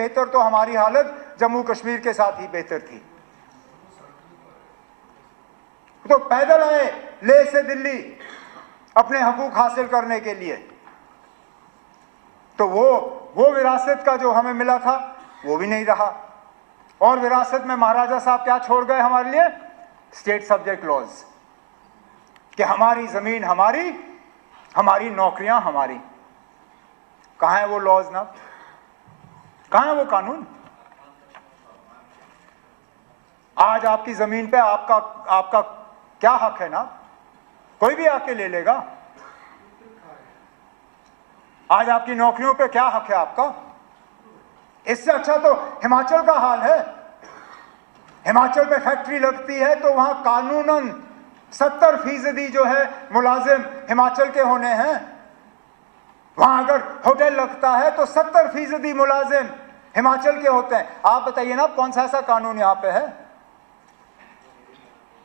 बेहतर तो हमारी हालत जम्मू कश्मीर के साथ ही बेहतर थी। तो पैदल आए लेह से दिल्ली अपने हकूक हासिल करने के लिए। तो वो विरासत का जो हमें मिला था वो भी नहीं रहा। और विरासत में महाराजा साहब क्या छोड़ गए हमारे लिए? स्टेट सब्जेक्ट लॉज, कि हमारी जमीन हमारी, हमारी नौकरियां हमारी। कहां है वो लॉज ना? कहां है वो कानून? आज आपकी जमीन पे आपका क्या हक है ना? कोई भी आके ले लेगा। आज आपकी नौकरियों पे क्या हक है आपका? इससे अच्छा तो हिमाचल का हाल है। हिमाचल में फैक्ट्री लगती है तो वहां कानूनन 70% जो है मुलाजिम हिमाचल के होने हैं। वहां अगर होटल लगता है तो 70% मुलाजिम हिमाचल के होते हैं। आप बताइए ना कौन सा ऐसा कानून यहां पे है?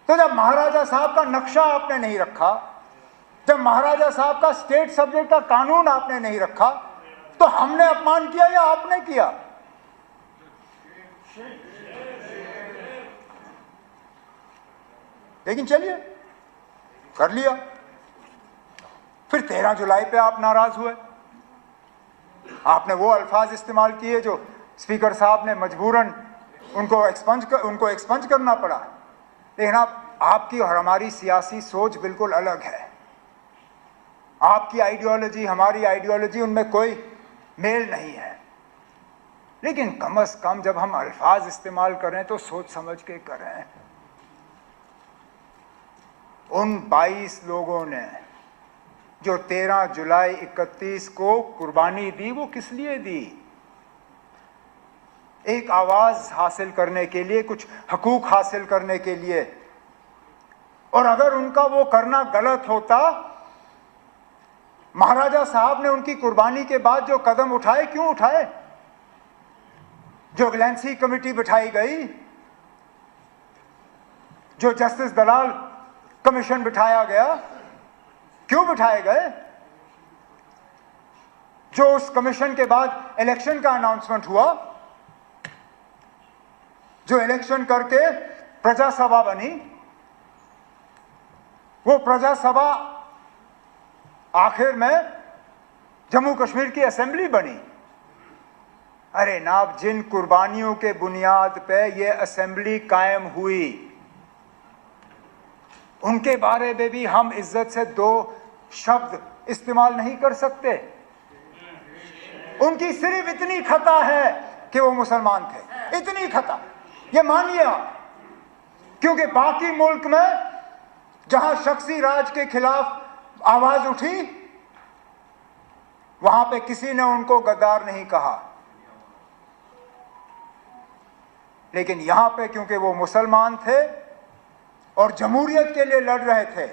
तो जब महाराजा साहब का नक्शा आपने नहीं रखा, जब महाराजा साहब का स्टेट सब्जेक्ट का कानून आपने नहीं रखा, तो हमने अपमान किया या आपने किया? लेकिन चलिए कर लिया। फिर 13 जुलाई पे आप नाराज हुए। आपने वो अल्फाज इस्तेमाल किए जो स्पीकर साहब ने मजबूरन उनको एक्सपंज करना पड़ा। लेकिन आपकी और हमारी सियासी सोच बिल्कुल अलग है। आपकी आइडियोलॉजी हमारी आइडियोलॉजी, उनमें कोई मेल नहीं है। लेकिन कम से कम जब हम अल्फाज इस्तेमाल करें तो सोच समझ के करें। उन 22 लोगों ने जो 13 जुलाई 31 को कुर्बानी दी, वो किस लिए दी? एक आवाज हासिल करने के लिए, कुछ हकूक हासिल करने के लिए। और अगर उनका वो करना गलत होता, महाराजा साहब ने उनकी कुर्बानी के बाद जो कदम उठाए, क्यों उठाए? जो ग्लैंसी कमेटी बिठाई गई, जो जस्टिस दलाल कमीशन बिठाया गया, क्यों बिठाए गए? जो उस कमीशन के बाद इलेक्शन का अनाउंसमेंट हुआ, जो इलेक्शन करके प्रजा सभा बनी, वो प्रजा सभा आखिर में जम्मू कश्मीर की असेंबली बनी। अरे नाब, जिन कुर्बानियों के बुनियाद पे ये असेंबली कायम हुई, उनके बारे में भी हम इज्जत से 2 शब्द इस्तेमाल नहीं कर सकते। उनकी सिर्फ इतनी खता है कि वो मुसलमान थे, इतनी खता, ये मानिए आप। क्योंकि बाकी मुल्क में जहां शख्सी राज के खिलाफ आवाज उठी, वहां पे किसी ने उनको गद्दार नहीं कहा। लेकिन यहां पे क्योंकि वो मुसलमान थे और जमहूरियत के लिए लड़ रहे थे,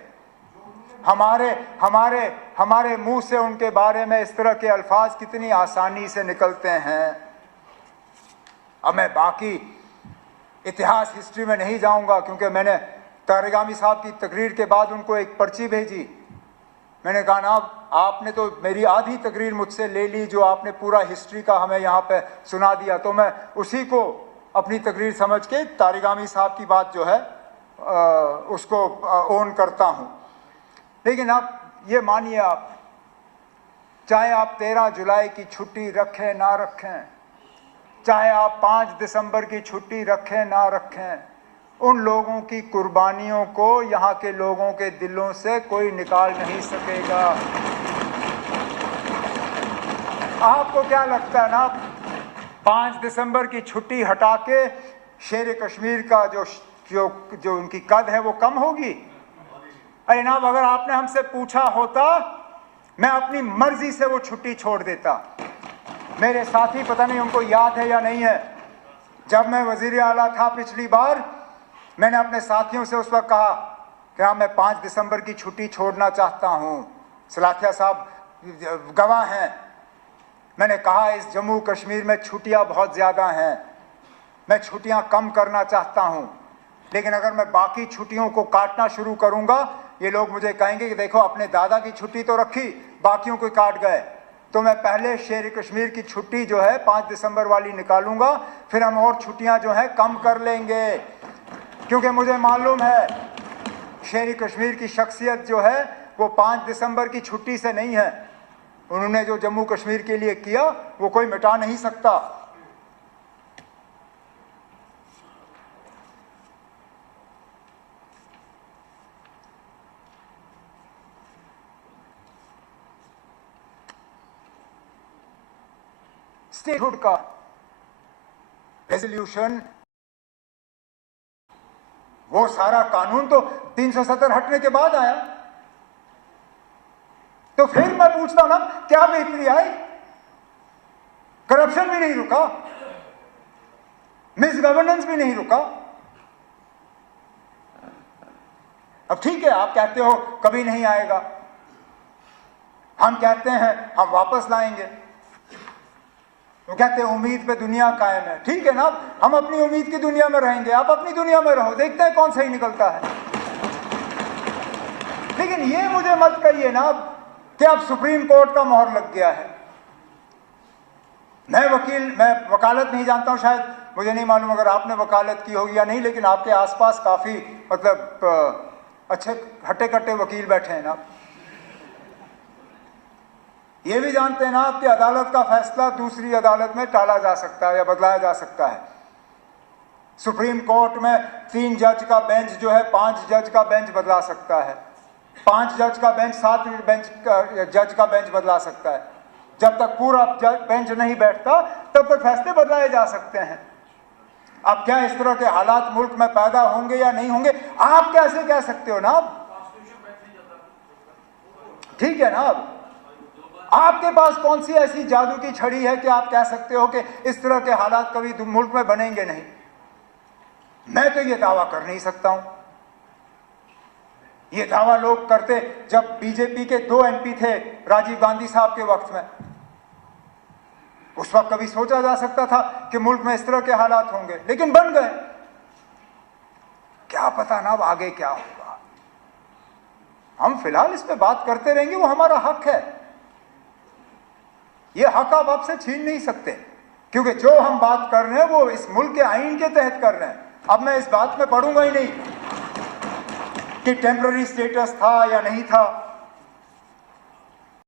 हमारे मुंह से उनके बारे में इस तरह के अल्फाज कितनी आसानी से निकलते हैं। अब मैं बाकी इतिहास हिस्ट्री में नहीं जाऊंगा, क्योंकि मैंने तारिगामी साहब की तकरीर के बाद उनको एक पर्ची भेजी। मैंने कहा ना, आपने तो मेरी आधी तकरीर मुझसे ले ली, जो आपने पूरा हिस्ट्री का हमें यहाँ पे सुना दिया, तो मैं उसी को अपनी तकरीर समझ के तारिगामी साहब की बात जो है उसको ओन करता हूँ। लेकिन आप ये मानिए, आप चाहे आप 13 जुलाई की छुट्टी रखें ना रखें, चाहे आप 5 दिसंबर की छुट्टी रखें ना रखें, उन लोगों की कुर्बानियों को यहाँ के लोगों के दिलों से कोई निकाल नहीं सकेगा। आपको क्या लगता है ना, 5 दिसंबर की छुट्टी हटा के शेर कश्मीर का जो उनकी कद है वो कम होगी? अरे ना, अगर आपने हमसे पूछा होता, मैं अपनी मर्जी से वो छुट्टी छोड़ देता। मेरे साथी, पता नहीं उनको याद है या नहीं है, जब मैं वजीर आला था पिछली बार, मैंने अपने साथियों से उस वक्त कहा कि हाँ, मैं 5 दिसंबर की छुट्टी छोड़ना चाहता हूँ। सलाथिया साहब गवाह हैं। मैंने कहा इस जम्मू कश्मीर में छुट्टियाँ बहुत ज़्यादा हैं, मैं छुट्टियाँ कम करना चाहता हूँ। लेकिन अगर मैं बाकी छुट्टियों को काटना शुरू करूँगा, ये लोग मुझे कहेंगे कि देखो, अपने दादा की छुट्टी तो रखी, बाकियों को काट गए। तो मैं पहले शेर कश्मीर की छुट्टी जो है 5 दिसंबर वाली निकालूंगा, फिर हम और छुट्टियां जो है कम कर लेंगे, क्योंकि मुझे मालूम है शेर कश्मीर की शख्सियत जो है वो 5 दिसंबर की छुट्टी से नहीं है। उन्होंने जो जम्मू कश्मीर के लिए किया वो कोई मिटा नहीं सकता। स्टेटहुड का रेजोल्यूशन, वो सारा कानून तो 370 हटने के बाद आया। तो फिर मैं पूछता हूं ना, क्या बेहतरी आई? करप्शन भी नहीं रुका, मिस गवर्नेंस भी नहीं रुका। अब ठीक है, आप कहते हो कभी नहीं आएगा, हम कहते हैं हम वापस लाएंगे। वो कहते हैं उम्मीद पे दुनिया कायम है। ठीक है ना, हम अपनी उम्मीद की दुनिया में रहेंगे, आप अपनी दुनिया में रहो, देखते हैं कौन सही निकलता है। लेकिन ये मुझे मत कहिए ना कि अब सुप्रीम कोर्ट का मोहर लग गया है। मैं वकालत नहीं जानता हूं, शायद मुझे नहीं मालूम अगर आपने वकालत की होगी या नहीं, लेकिन आपके आसपास काफी मतलब अच्छे हट्टे कट्टे वकील बैठे हैं ना। ये भी जानते हैं ना कि अदालत का फैसला दूसरी अदालत में टाला जा सकता है या बदलाया जा सकता है। सुप्रीम कोर्ट में 3 जज का बेंच जो है 5 जज का बेंच बदला सकता है, 5 जज का बेंच 7 जज का बेंच बदला सकता है। जब तक पूरा बेंच नहीं बैठता तब तक फैसले बदलाए जा सकते हैं। अब क्या इस तरह के हालात मुल्क में पैदा होंगे या नहीं होंगे, आप कैसे कह सकते हो ना? ठीक है ना, अब आपके पास कौन सी ऐसी जादू की छड़ी है कि आप कह सकते हो कि इस तरह के हालात कभी मुल्क में बनेंगे नहीं? मैं तो ये दावा कर नहीं सकता हूं। ये दावा लोग करते जब बीजेपी के 2 एमपी थे राजीव गांधी साहब के वक्त में। उस वक्त कभी सोचा जा सकता था कि मुल्क में इस तरह के हालात होंगे, लेकिन बन गए। क्या पता ना अब आगे क्या होगा। हम फिलहाल इस पे बात करते रहेंगे, वो हमारा हक है। ये हक आप आपसे छीन नहीं सकते, क्योंकि जो हम बात कर रहे हैं वो इस मुल्क के आईन के तहत कर रहे हैं। अब मैं इस बात में पढ़ूंगा ही नहीं कि टेम्पररी स्टेटस था या नहीं था,